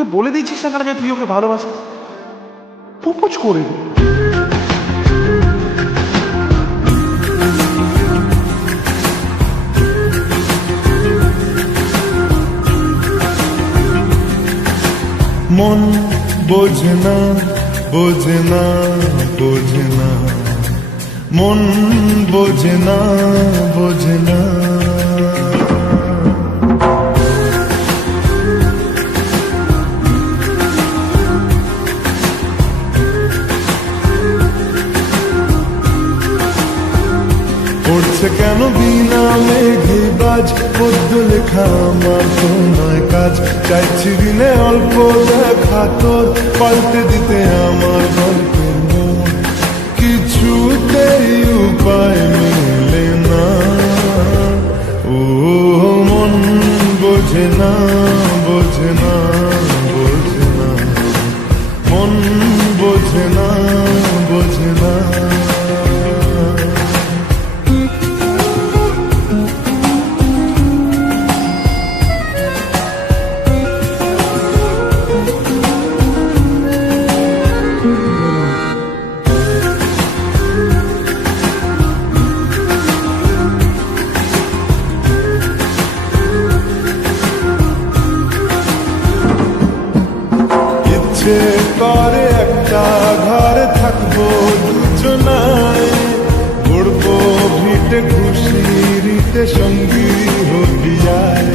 ওকে বলে দিচ্ছিস না কেন যে তুই ওকে ভালোবাসিস? প্রপোজ করে দে। মন বোঝে না বোঝে না বোঝে না, মন বোঝে না বোঝে না। পড়ছে কেন বিনা মেঘে বাজ, পদ্য লেখা আমার তো নয় কাজ। চাইছি দিনে অল্প দেখা তোর, পাল্টে দিতে আমার গল্পের মন। কিছুতেই উপায় মেলে না, ও মন বোঝে না বোঝে না বোঝে না, মন বোঝে না বোঝে না। করে একটা ঘরে থাকবো দুজনায়, ঘুরবো ভিটে খুশিতে সঙ্গী হইয়ায়।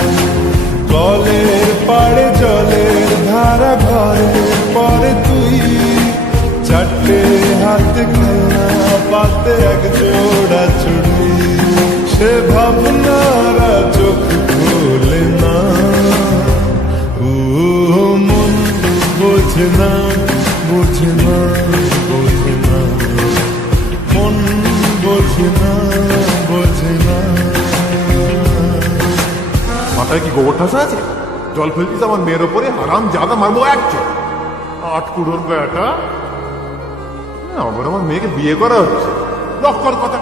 কলের পাড়ে জলের ধারা ঘরে পরে তুই, চারটে হাতে খেলনা পাতে এক জোড়া চুড়ি। সে ভাবনারা চোখ খোলে না, ও মন বোঝে না বোঝে না বোঝে না, মন বোঝে না বোঝে না। মাথায় কি গোবর ঠাসা আছে? জল ফেলছিস আমার মেয়ের ওপরে, হারাম জাদা মারবো একটা। আট কুড়োর বেটা, আবার আমার মেয়েকে বিয়ে করা হচ্ছে। লক্ষ্যর কথা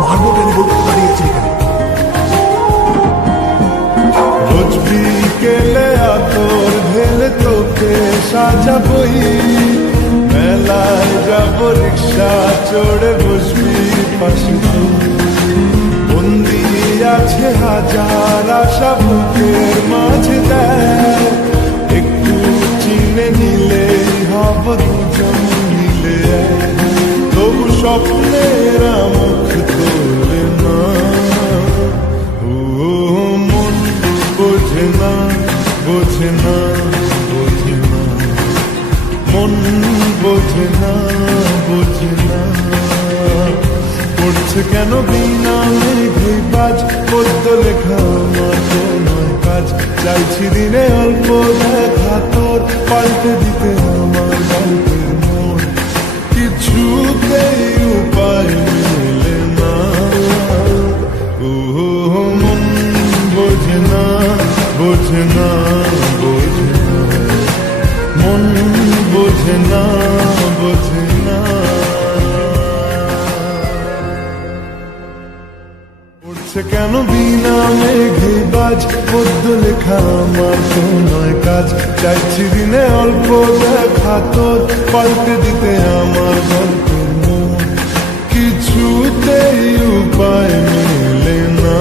মারবো টেনে বলতে দাঁড়িয়েছে এখানে। রোজ বিকেলে আতর ঢেলে তোকে সাজাবই, মেলায় যাব রিক্সা চড়ে বসবি পাশে তুই। বন্দি আছে হাজার আশা বুকের মাঝে দেয়, একটু চিনে নিলেই হব দুজন মিলে। তবু স্বপ্নের মুখ তোলে না, ও মন বোঝে না বোঝে না বোঝে না, মন বোঝে না বোঝে না। পড়ছে কেন বিনা মেঘে বাজ, পদ্য লেখা আমার তো নয় কাজ। চাইছি দিনে অল্প দেখা তোর, পাল্টে দিতে আমার গল্পের মন। কিছুতেই উপায় মেলে না, ও মন বোঝে না বোঝে না বোঝে না, মন বোঝে না বোঝে না। পড়ছে কেন বিনা মেঘে বাজ, পদ্য লেখা আমার তো নয় কাজ। চাইছি দিনে অল্প দেখা তোর, পাল্টে দিতে আমার গল্পের মন। কিছুতেই উপায় মেলে না,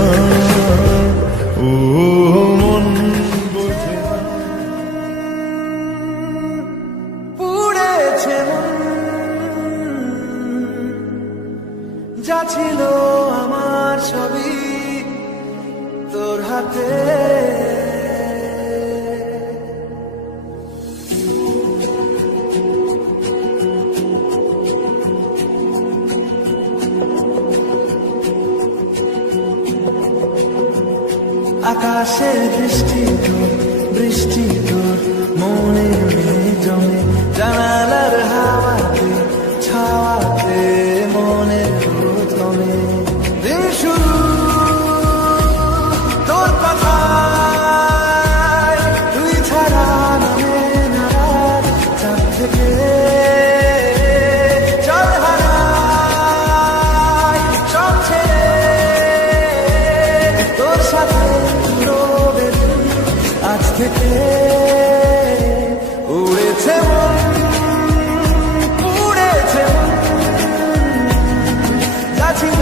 ও মন বোঝে না। পুড়েছে মন, যা ছিল আমার ছবি তোর হাতে। আকাশে বৃষ্টি তোর, বৃষ্টি তোর মনে জমে, জানালার হাওয়াতে ছাওয়াতে মনের থমে। দিন শুরু তোর কথায়, তুই ছাড়া নামে না রাত, চাঁদ থেকে চল হারাই সব থেকে উড়েছে মন, উড়েছে মন, যা ছিল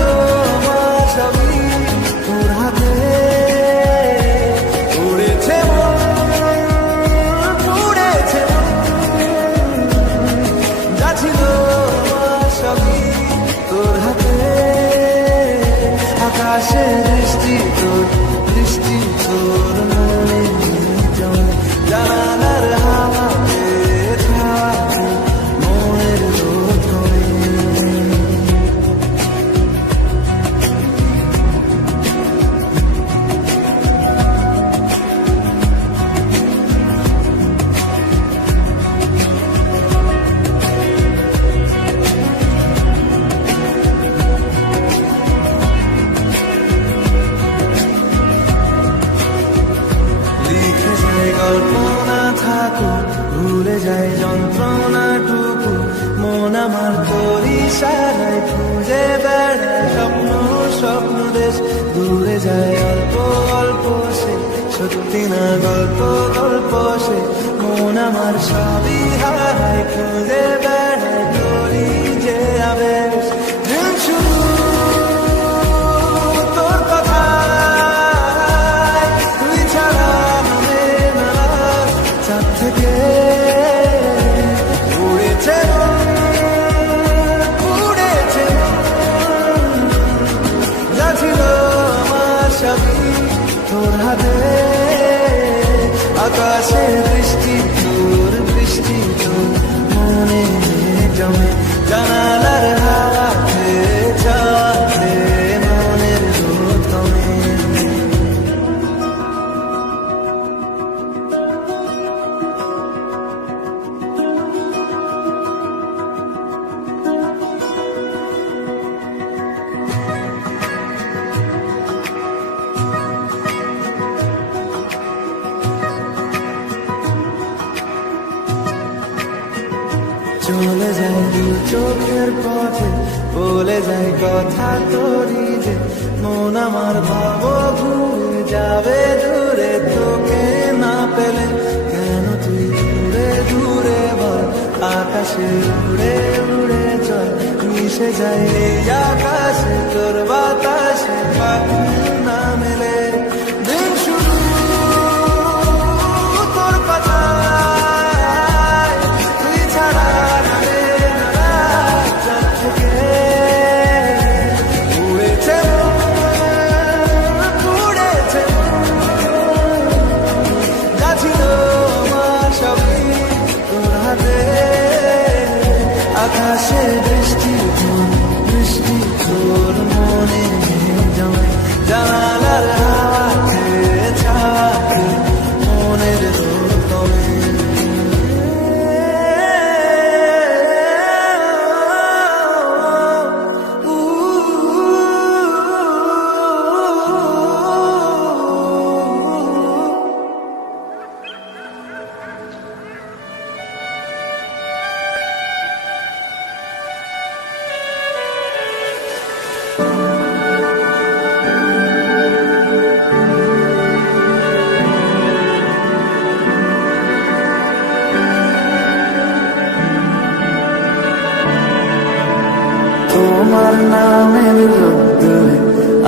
আমার সবই তোর হাতে। উড়েছে মন, উড়েছে মন, যা ছিল আমার সবই তোর হাতে। আকাশে বৃষ্টি তোর, বৃষ্টি তোর মনে জমে, জানালার হাওয়াতে ছাওয়াতে মনের রোদ কমে। লিখে যায় কল্পনা থাকুক, ভুলে যায় যন্ত্রণাটুকু, মন আমার তোর ইশারায় খুঁজে বেড়ায় স্বপ্ন, স্বপ্ন দেশ। দূরে যায় অল্প অল্প সে, সত্যি না গল্প, গল্প সে। মন আমার সবই হারায় খুঁজে বেড়ায় তোরই যে আবেশ। দিন শুরু তোর কথায়, তুই ছাড়া মনে না চাঁদ থেকে উড়েছে মন, উড়েছে মন, যা ছিল আমার সবই তোর হাতে। আকাশে বৃষ্টি তোর, বৃষ্টি তোর মনে জমে, জানালার হাওয়াতে ছাওয়াতে মনের রোদ কমে। চলে যায় দু চোখের পথে, বলে যায় কথা তোরই যে। মন আমার ভাব ঘুরে যাবে দূরে, তোকে না পেলে কেন তুই দূরে দূরে বল। আকাশে উড়ে উড়ে চল, মিশে যায় এই আকাশে তোর বাতাসে, পাখি না মেলে। দিন শুরু তোর কথায়, তুই ছাড়া নামে না চাঁদ থেকে উড়েছে মন, উড়েছে মন, যা ছিল আমার সবই তোর হাতে। আকাশে বৃষ্টি তোর, বৃষ্টি তোর মনে জমে, জানালার হাওয়াতে ছাওয়াতে মনের রোদ কমে। তোমার নামের রোদ্দুরে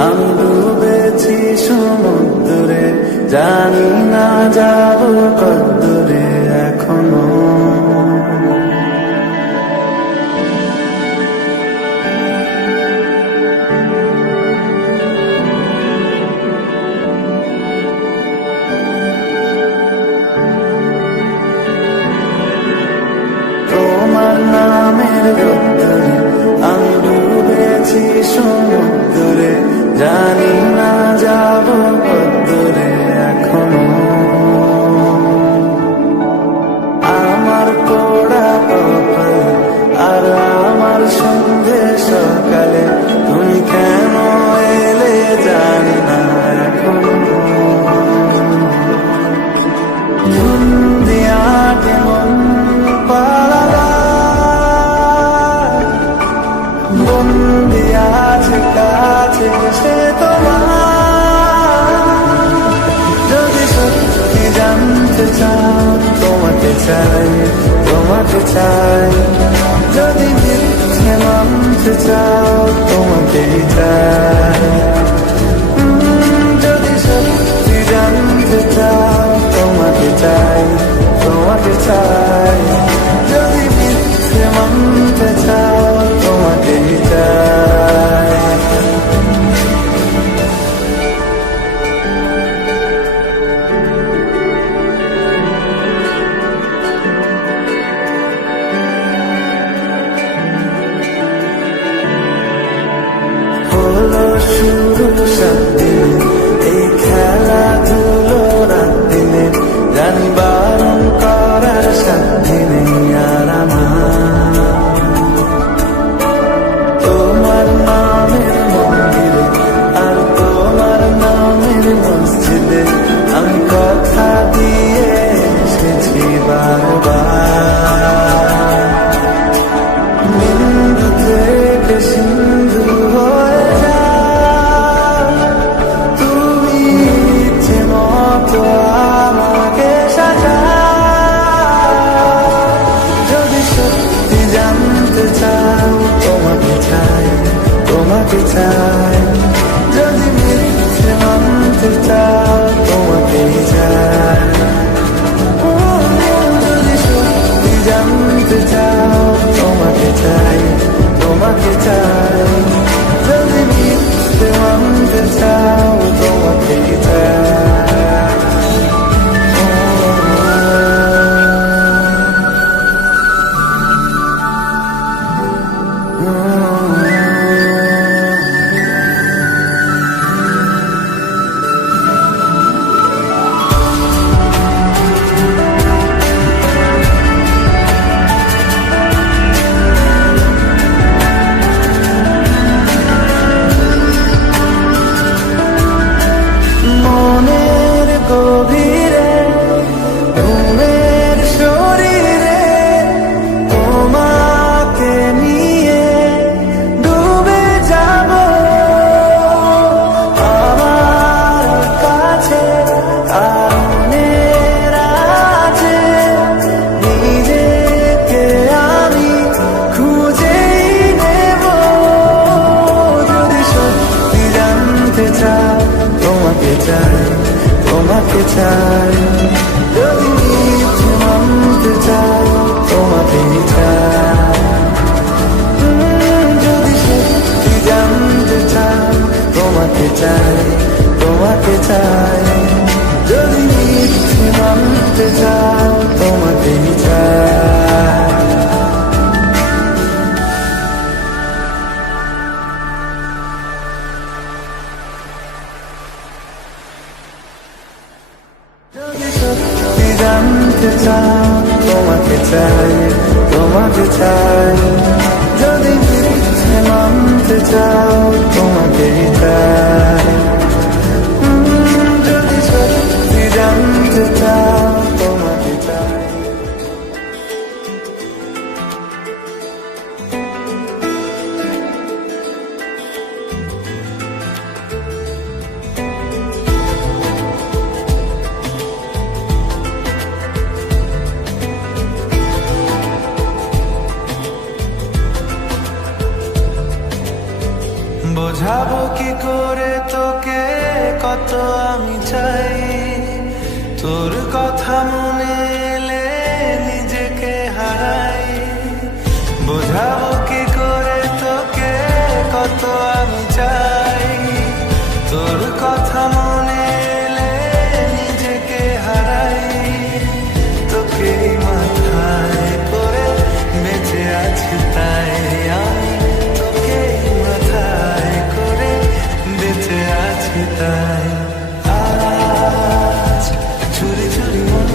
আমি ডুবেছি সমুদ্রে, জানি না যাব কদ্দুরে এখনো। তোমার নামের রোদ্দুরে আমি ডুবেছি সমুদ্রে, জানি না যাব কদ্দুরে এখনো। আমার পোড়া কপালে আর আমার সন্ধে সকালে, তুমি কেন এলে জানি না এখনো। ধুন দিয়া কেমন পালা বন্দি আছে। চাই, তোমাকে চাই। যদি মিথ্যে মানতে চাও তোমাকেই চাই। যদি সত্যি জানতে চাও তোমাকে চাই, তোমাকে চাই। যদি মিথ্যে মানতে চাও তোমাকেই চাই। হলো শুরু সাতদিন এই খেলাধুলো রাত দিনে, জানি বারণ করার সাথে নেই আর আমার। তোমার নামের মন্দিরে আর তোমার নামের মসজিদে আমি কথা দিয়ে এসেছি বারবার। বিন্দু থেকে সিন্ধু হয়ে যায়, তুমি ইচ্ছে মতো আমাকে সাজাও। যদি সত্যি জানতে চাও তোমাকে চাই, তোমাকে চাই। যদি মিথ্যে মানতে চাও তোমাকেই চাই। যদি সত্যি জানতে চাও তোমাকে চাই, তোমাকে চাই। যদি মিথ্যে মানতে চাও তোমাকেই চাই। মনের গভীরে ঘুমের শরীরে তোমাকে নিয়ে ডুবে যাব। আমার কাছে কারণের আছে, নিজেকে আমি খুঁজেই নেব। যদি সত্যি জানতে চাও তোমাকে চাই, তোমাকে চাই। যদি মিথ্যে মানতে চাও তোমাকেই চাই। যদি সত্যি জানতে চাও তোমাকে চাই, তোমাকে চাই। যদি মিথ্যে মানতে চাও তোমাকেই চাই। যদি সত্যি জানতে চাও তোমাকে চাই, তোমাকে চাই। যদি মিথ্যে মানতে চাও তোমাকেই চাই। যদি সত্যি জানতে চাও তোমাকে চাই। বোঝাবো কি করে তোকে কত আমি চাই, তোর কথা মনে এলে নিজেকে হারাই। বোঝাবো কি করে তোকে কত আমি চাই, তোর কথা মনে এলে নিজেকে হারাই। তোকে মাথায় করে বেঁচে আছি তাই আমি, তোকে মাথায় করে বেঁচে আছি তাই। আজ চুরি চুরি মন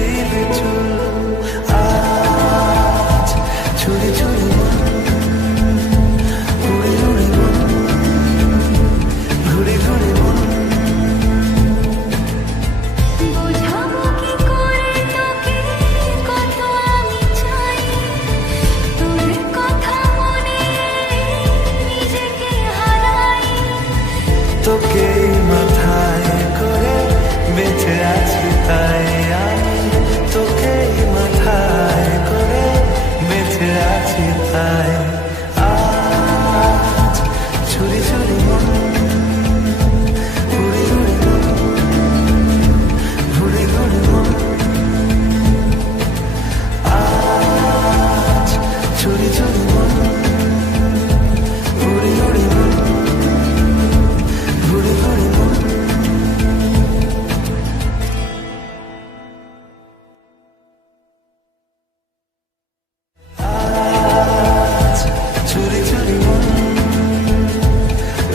ছিলি চুল আজ ছুরি ছুরি মন উড়ে উড়ে মন ঘুরে ঘুরে মন বোঝাবো কি করে তোকে কত আমি চাই তোর কথা মনে নিজেকে হারাই তোকে মাথায় করে বেঁচে আছি তাই আমি তোকে মাথায় করে বেঁচে আছি তাই আজ ছুরি ছুরি মন উড়ে উড়ে মন ঘুরে ঘুরে মন আজ ছুরি ছুরি মন উড়ে উড়ে মন ঘুরে ঘুরে মন আজ ছুরি ছুরি মন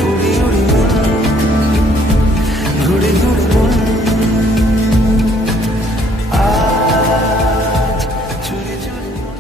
উড়ে উড়ে মন ঘুরে ঘুরে মন আজ ছুরি ছুরি মন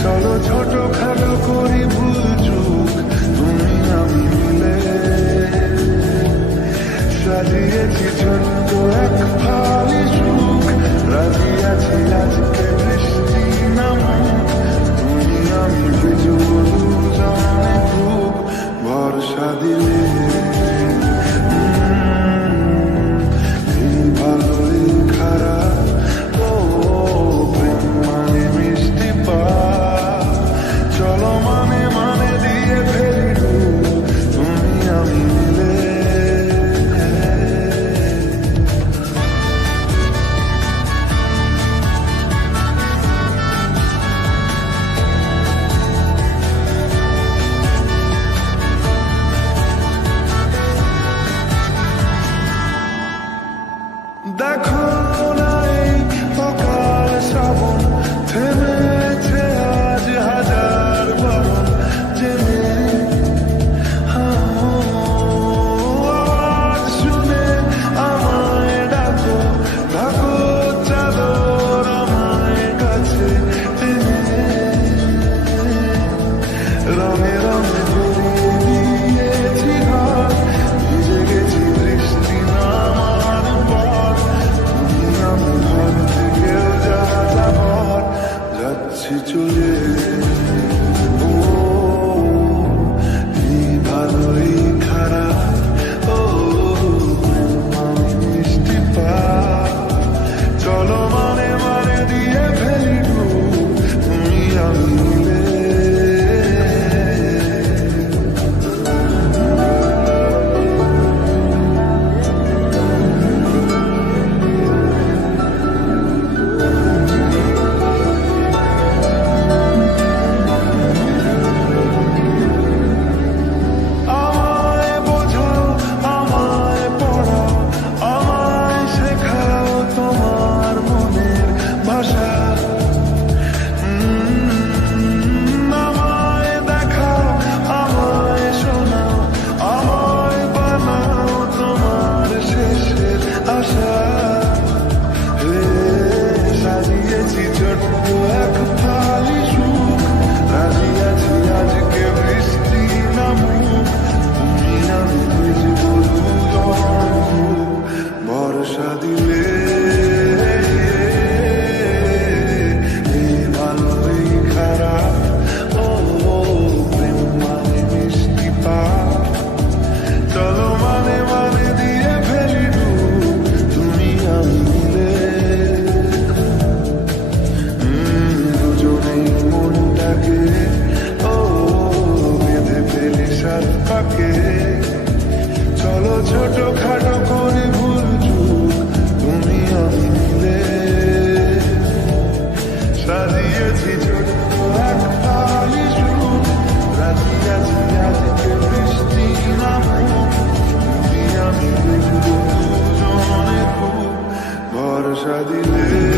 চলো ছোট খাটো করি ভুল চুক তুমি আমি মিলে সাজিয়েছি ছোট্ট এক ফালি সুখ রাজি আছি আজকে বৃষ্টি নামুক তুমি আমি ভিজব দুজনে খুব ভরসা দিলে ভালোই খারাপ ও প্রেম মানে মিষ্টি পা চলো মানে মানে দিয়ে ফেলি তুমি আমি মিলে দেখো না এই সকাল শ্রাবণ থেমেছে আজ হাজার বরণ জেনে আওয়াজ শুনে আমায় ডাকো ডাকো চাদর আমায় কাছে টেনে রঙে রঙে ভরিয়ে দিয়েছি ঘর ভিজে গেছি বৃষ্টি নামার পর তুমি আমি ঘর থেকেও যা যাবার যাচ্ছি চলে ও এই ভালোই খারাপ ও আমি মিষ্টি পা চলো মানে মানে দিয়ে ফেলি তুমি আমি মিলে লিখেছি ছোট্ট এক খালি সুর, রাজি আছি আজকে বৃষ্টি নামুক, তুমি আমি দেখবো দুজনে খুব ভরসা দিলে